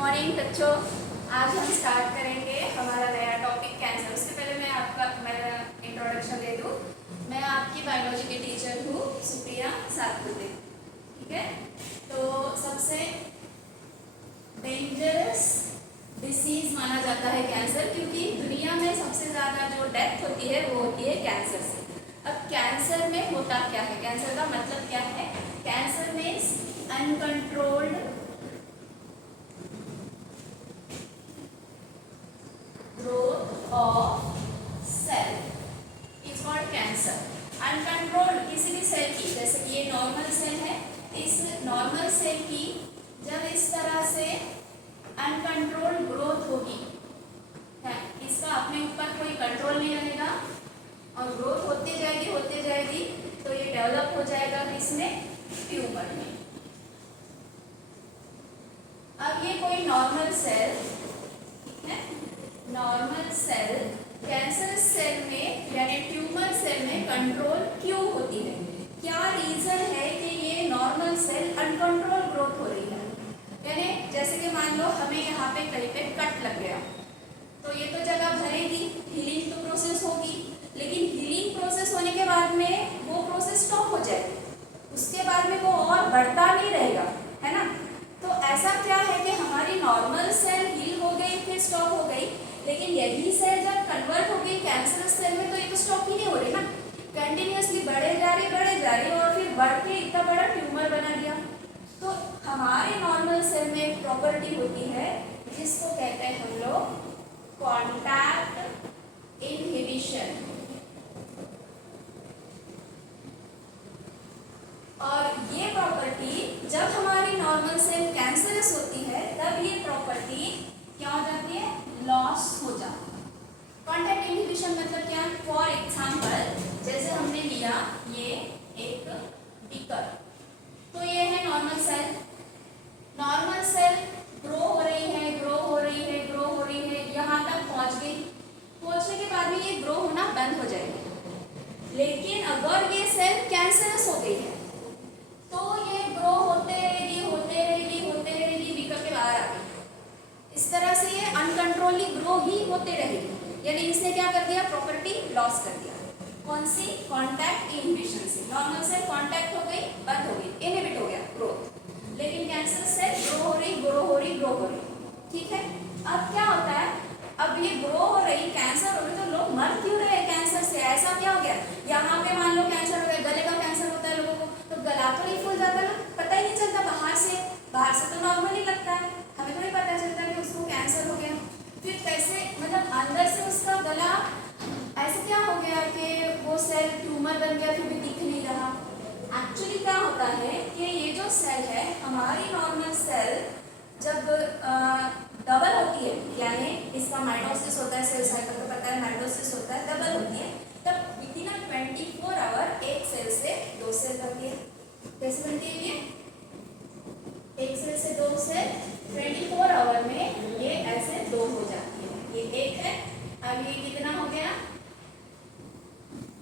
Morning बच्चों, आज हम स्टार्ट करेंगे हमारा नया टॉपिक कैंसर। उससे पहले मैं इंट्रोडक्शन दे दूँ। मैं आपकी बायोलॉजी की टीचर हूँ सुप्रिया सातपुते। ठीक है, तो सबसे डेंजरस डिसीज माना जाता है कैंसर, क्योंकि दुनिया में सबसे ज़्यादा जो डेथ होती है वो होती है कैंसर से। अब कैंसर में होता क्या है, कैंसर का मतलब क्या है? Cancer means uncontrolled growth of cell is called cancer. Uncontrolled किसी भी सेल की, जैसे कि ये नॉर्मल सेल है, इस नॉर्मल सेल की जब इस तरह से अनकंट्रोल्ड ग्रोथ होगी, इसका अपने ऊपर कोई कंट्रोल नहीं रहेगा और ग्रोथ होती जाएगी तो ये डेवलप हो जाएगा इसमें ट्यूमर में। अब ये कोई नॉर्मल सेल है, नॉर्मल सेल कैंसर सेल में यानी ट्यूमर सेल में कंट्रोल क्यों होती है? क्या रीजन है कि ये नॉर्मल सेल अनकंट्रोल ग्रोथ हो रही है? यानी जैसे कि मान लो हमें यहाँ पे कहीं पे कट लग गया, तो ये तो जगह भरेगी, हीलिंग तो प्रोसेस होगी, लेकिन हीलिंग प्रोसेस होने के बाद में वो प्रोसेस स्टॉप हो जाएगी, उसके बाद में वो और बढ़ता नहीं रहेगा, है ना। तो ऐसा क्या है कि हमारी नॉर्मल सेल हील हो गई फिर स्टॉप हो गई, लेकिन यही सेल जब कन्वर्ट हो गई कैंसर सेल में तो ये तो स्टॉप ही नहीं हो रही ना, कंटिन्यूसली बढ़े जा रही और फिर बढ़ के इतना बड़ा ट्यूमर बना दिया। तो हमारे नॉर्मल सेल में एक प्रॉपर्टी होती है जिसको कहते हैं हम लोग कॉन्टैक्ट इनहिबिशन। और ये प्रॉपर्टी जब हमारी नॉर्मल सेल कैंसरस होती है तब ये प्रॉपर्टी क्या हो जाती है? लॉस हो जाती है। कॉन्टैक्ट इनहिबिशन मतलब क्या? फॉर एग्जांपल जैसे हमने लिया ये एक बीकर, तो ये है normal cell. Normal cell grow हो रही है यहाँ तक पहुंच गई, पहुंचने के बाद में ये ग्रो होना बंद हो जाएगी। लेकिन अगर ये सेल कैंसरस हो गई है तो ये ग्रो होते रहेगी बीकर के बाहर आ गई। इस तरह से ये अनकंट्रोली ग्रो ही होते रहेगी, यानी इसने क्या कर दिया? प्रॉपर्टी लॉस कर दिया। कौन सी? कॉन्टैक्ट इनहिबिशन से। नॉर्मल सेल कॉन्टैक्ट हो गई, बंद हो गई, इनहिबिट हो गया ग्रोथ, लेकिन कैंसर सेल ग्रो हो रही। ठीक है, अब क्या होता है? अब ये ग्रो हो रही, कैंसर हो रही, तो लोग मर क्यों रहे हैं कैंसर से? ऐसा क्या हो गया? यहाँ पे मान लो कैंसर हो गया, गले का कैंसर होता है लोगों को, तो गला तो नहीं फूल जाता ना, पता ही नहीं चलता। बाहर से तो नॉर्मल ही लगता है, हमें तो नहीं पता चलता कि उसको कैंसर हो गया। फिर कैसे, मतलब अंदर से उसका गला ऐसे क्या हो गया कि वो सेल ट्यूमर बन गया, फिर भी दिख नहीं रहा। एक्चुअली क्या होता है कि ये जो सेल है, हमारी नॉर्मल सेल जब डबल होती है, यानी इसका माइटोसिस होता है, सेल साइकिल को पता है, माइटोसिस होता है, डबल होती है, तब विदिन 24 आवर एक सेल से दो सेल बनती है। कैसे बनती है ये? एक सेल से दो सेल 24 आवर में ये ऐसे दो हो जाती है। ये एक है, अब ये कितना हो गया?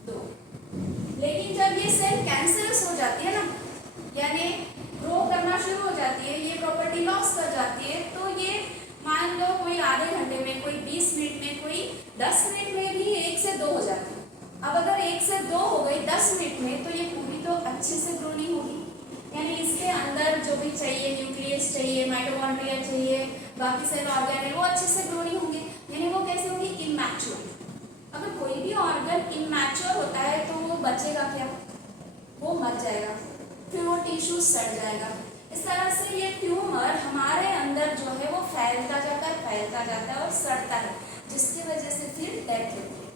दो। लेकिन जब ये सेल कैंसरस हो जाती है ना, यानी ग्रो करना शुरू हो जाती है, ये प्रॉपर्टी लॉस कर जाती है, तो ये मान लो कोई आधे घंटे में, कोई 20 मिनट में, कोई 10 मिनट में भी एक से दो हो जाती है। अब अगर एक से दो हो गई 10 मिनट में, तो ये पूरी तो अच्छे से ग्रो नहीं होगी, यानी इसके अंदर जो भी चाहिए, न्यूक्लियस चाहिए, माइटोकॉन्ड्रिया चाहिए, बाकी सेल ऑर्गन है, वो अच्छे से ग्रो नहीं होंगे, यानी वो कैसे होंगी? इमैच्योर। अगर कोई भी ऑर्गन इमैच्योर होता है तो वो बचेगा क्या? वो मर जाएगा, फिर वो टिश्यू सड़ जाएगा। इस तरह से ये ट्यूमर हमारे अंदर जो है वो फैलता जाता है और सड़ता है, जिसकी वजह से फिर डेथ होती है।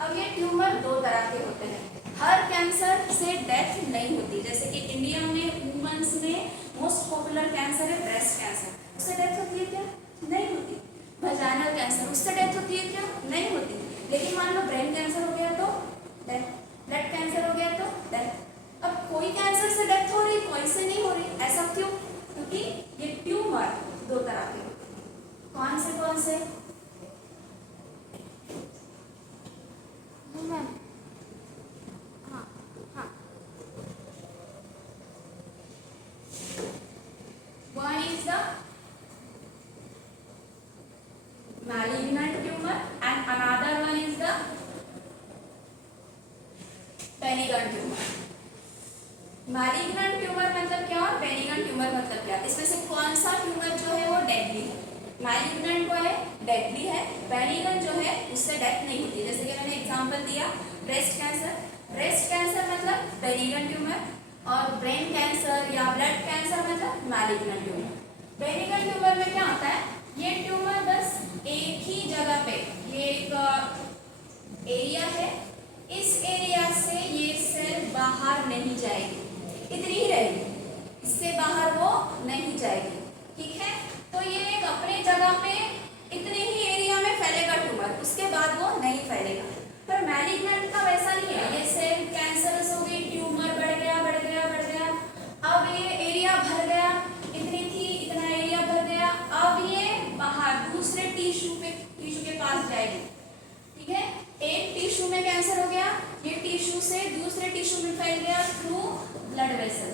अब ये ट्यूमर दो तरह के होते हैं, हर कैंसर से डेथ नहीं होती। जैसे कि इंडिया में वुमेन्स में मोस्ट पॉपुलर कैंसर है ब्रेस्ट कैंसर, उससे डेथ होती है क्या? नहीं होती। वजाइनल कैंसर, उससे डेथ होती है क्या? नहीं होती। लेकिन मान लो ब्रेन कैंसर हो गया तो डेथ, ब्लड कैंसर हो गया तो डेथ। अब कोई कैंसर से डेथ हो रही, कोई से नहीं हो रही, ऐसा क्यों? क्योंकि ये ट्यूमर दो तरह के। कौन से? One is the malignant tumor and another one is the benign tumor. malignant tumor मतलब क्या और benign tumor मतलब क्या? इसमें से कौन सा ट्यूमर जो है वो डेडली है? malignant को है डेडली है, benign जो है उससे डेथ नहीं होती। जैसे कि मैंने एग्जांपल दिया ब्रेस्ट कैंसर, ब्रेस्ट कैंसर मतलब benign ट्यूमर, और ब्रेन कैंसर या ब्लड कैंसर मतलब malignant ट्यूमर। benign ट्यूमर में क्या होता है, ये ट्यूमर बस एक ही जगह पे, ये एक एरिया है, इस एरिया से ये सेल बाहर नहीं जाएगी, इतनी ही रहेगी, इससे बाहर वो नहीं जाएगी। ठीक है, तो ये एक अपने जगह पे इतने ही एरिया में फैलेगा ट्यूमर, उसके बाद वो नहीं फैलेगा। पर मैलिग्नेंट का वैसा नहीं है, ये सेल कैंसरस हो गई, ट्यूमर बढ़ गया बढ़ गया बढ़ गया, अब ये एरिया भर गया, इतनी थी इतना एरिया भर गया, अब ये बाहर दूसरे टिश्यू के पास जाएगी। ठीक है, एक टिश्यू में कैंसर हो गया, ये टिश्यू से दूसरे टिश्यू में फैल गया थ्रू ब्लड वेसल।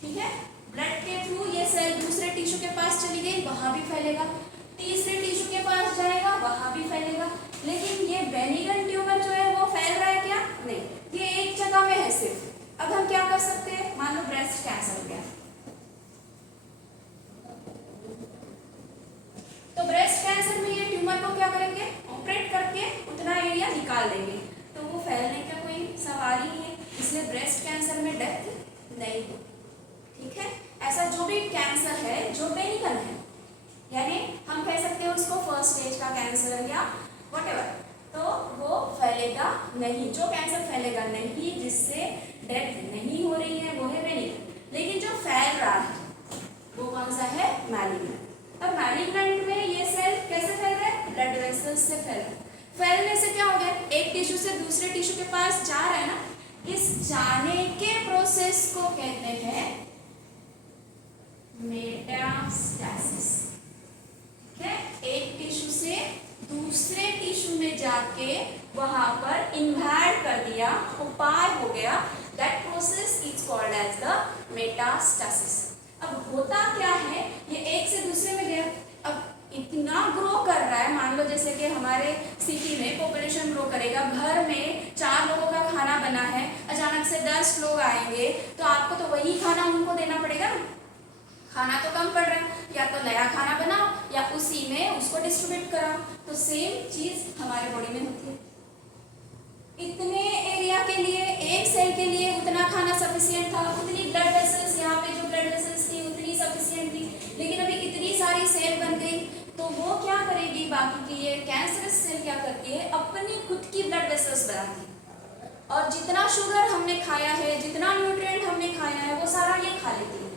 ठीक है, ब्लड के थ्रू ये सेल दूसरे टिश्यू के पास चली गई, वहां भी फैलेगा, तीसरे टिश्यू के पास जाएगा, वहां भी फैलेगा। लेकिन ये बेनिगन ट्यूमर जो है वो फैल रहा है क्या? नहीं, ये एक जगह में है सिर्फ। अब हम क्या कर सकते हैं, मान लो ब्रेस्ट कैंसर हो गया, तो ब्रेस्ट कैंसर में ये ट्यूमर को क्या करेंगे, ऑपरेट करके उतना एरिया निकाल देंगे, तो वो फैलने का कोई सवाल ही नहीं है, इसलिए ब्रेस्ट कैंसर में डेथ नहीं हो। ठीक है, ऐसा जो भी कैंसर है जो बेनिगन है, यानी हम कह सकते हैं उसको फर्स्ट स्टेज का कैंसर या व्हाटएवर, तो वो फैलेगा नहीं। जो कैंसर फैलेगा नहीं, जिससे डेथ नहीं हो रही है, वो है बेनिगन। लेकिन जो फैल रहा है वो कौन सा है, मैलिग्नेंट। अब मैलिग्नेंट में ये सेल कैसे फैल रहा है, ब्लड वेसल्स से फैल रहा है। फैलने से क्या हो गया, एक टिश्यू से दूसरे टिश्यू के पास जा रहा है ना, इस जाने के प्रोसेस को कहते हैं मेटास्टैसिस। ठीक है, एक टिश्यू से दूसरे टिश्यू में जाके वहां पर इन्वाइड कर दिया, उपाय हो गया, that process is called as the metastasis. अब होता क्या है, ये एक से दूसरे में गया, अब इतना ग्रो कर रहा है, मान लो जैसे कि हमारे सिटी में पॉपुलेशन ग्रो करेगा, घर में 4 लोगों का खाना बना है, अचानक से 10 लोग आएंगे, तो आपको तो वही खाना उनको देना पड़ेगा ना, खाना तो कम पड़ रहा है, या तो नया खाना बनाओ या उसी में उसको डिस्ट्रीब्यूट कराओ। तो सेम चीज हमारे बॉडी में होती है, इतने एरिया के लिए, एक सेल के लिए उतना खाना सफिशिएंट था, उतनी ब्लड वेसल्स, यहाँ पे जो ब्लड वेसल्स थी उतनी सफिशिएंट थी, लेकिन अभी इतनी सारी सेल बन गई, तो वो क्या करेगी, बाकी की ये कैंसरस सेल क्या करती है, अपनी खुद की ब्लड वेसल्स बनाती है, और जितना शुगर हमने खाया है, जितना न्यूट्रिएंट हमने खाया है, वो सारा ये खा लेती है,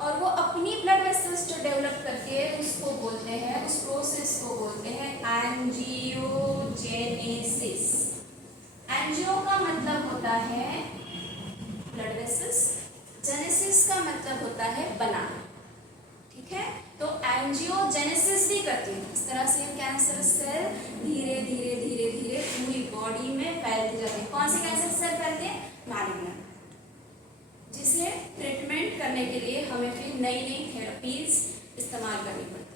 और वो अपनी ब्लड वेसल्स जो डेवलप करती है उसको बोलते हैं, उस प्रोसेस को बोलते हैं एंजियोजेनेसिस। एंजियो का मतलब होता है ब्लड वेसल्स, जेनेसिस का मतलब होता है बनाना। ठीक है, तो एंजियोजेनेसिस भी करती है, इस तरह से कैंसर सेल धीरे धीरे धीरे धीरे पूरी बॉडी में फैलती जाती है। कौन सी कैंसर सेल फैलते हैं, मैलिग्नेंट, जिसे ट्रीटमेंट करने के लिए हमें फिर नई नई थेरेपीज इस्तेमाल करनी पड़ती है।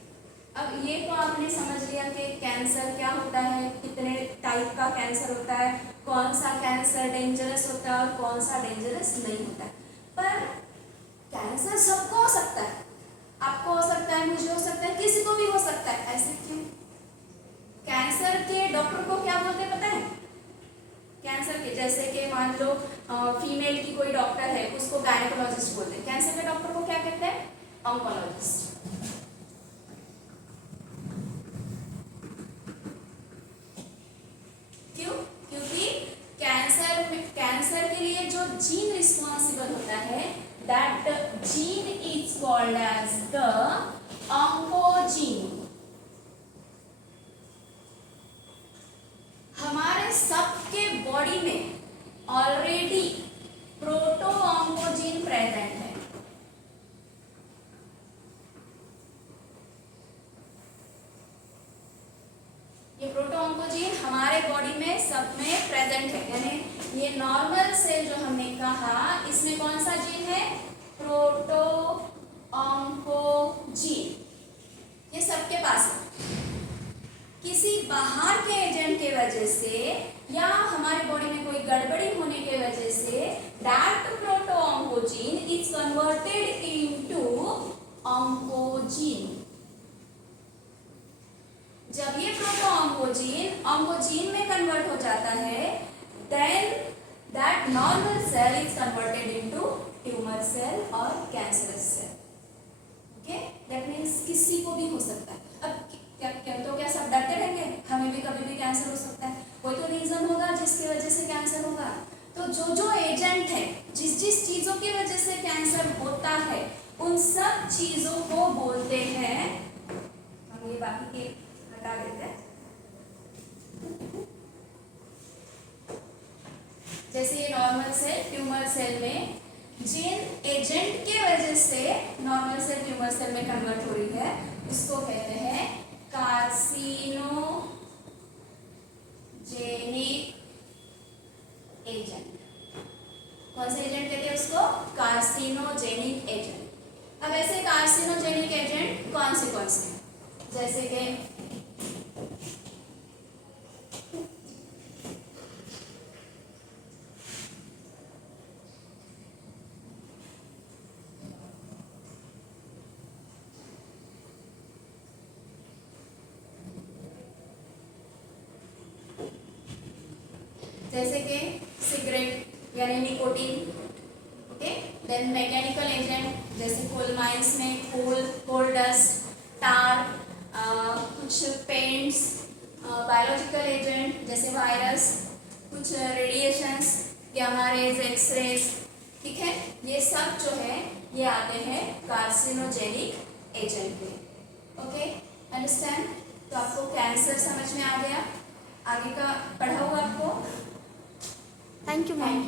अब ये तो आपने समझ लिया कि कैंसर क्या होता है, कितने टाइप का कैंसर होता है, कौन सा कैंसर डेंजरस होता है और कौन सा डेंजरस नहीं होता है। पर कैंसर सबको हो सकता है, आपको हो सकता है, मुझे हो सकता है, किसी को भी हो सकता है। ऐसे क्यों? कैंसर के डॉक्टर को क्या बोलते हैं पता है? कैंसर के, जैसे कि मान लो फीमेल की कोई डॉक्टर है, उसको गायनेकोलॉजिस्ट बोलते हैं। कैंसर के डॉक्टर को क्या कहते हैं? ऑन्कोलॉजिस्ट। क्यों? क्योंकि कैंसर के लिए जो जीन रिस्पॉन्सिबल होता है, that gene is called as the oncogene. हमारे सबके बॉडी में ऑलरेडी प्रोटो ऑन्कोजीन प्रेजेंट है। ये प्रोटो ऑन्कोजीन हमारे बॉडी में सब में प्रेजेंट है, यानी ये नॉर्मल सेल जो हमने कहा, इसमें कौन सा जीन है? Proto oncogene. Converted into oncogene. जब ये प्रोटोऑन्कोजीन ऑन्कोजीन में कन्वर्ट हो जाता है, then that normal cell is converted into tumour cell और cancerous cell. Okay, that means किसी को भी हो सकता है। अब क्या सब डरते रहेंगे? हमें भी कभी भी कैंसर हो सकता है। कोई तो रीजन होगा जिसकी वजह से कैंसर होगा। तो जो एजेंट है, जिस चीजों की वजह से कैंसर होता है, उन सब चीजों को बोलते हैं, हम ये बाकी के हटा देते हैं। जैसे ये नॉर्मल सेल ट्यूमर सेल में जिन एजेंट के वजह से नॉर्मल सेल ट्यूमर सेल में कन्वर्ट हो रही है, उसको कहते हैं कार्सिनोजेनिक एजेंट। कौन से एजेंट कहते हैं उसको? Carcinogenic agent. अब ऐसे कार्सिनोजेनिक एजेंट कौन से जैसे कि सिगरेट यानी nicotine. Okay, then mechanical agent जैसे कोल माइंस में कोल डस्ट, टार, कुछ पेंट्स, बायोलॉजिकल एजेंट जैसे वायरस, कुछ रेडिएशंस, गामा रेज, एक्सरेज। ठीक है, ये सब जो है ये आते हैं कार्सिनोजेनिक एजेंट में। Okay, understand? तो आपको कैंसर समझ में आ गया? आगे का पढ़ा हुआ आपको? Thank you ma'am.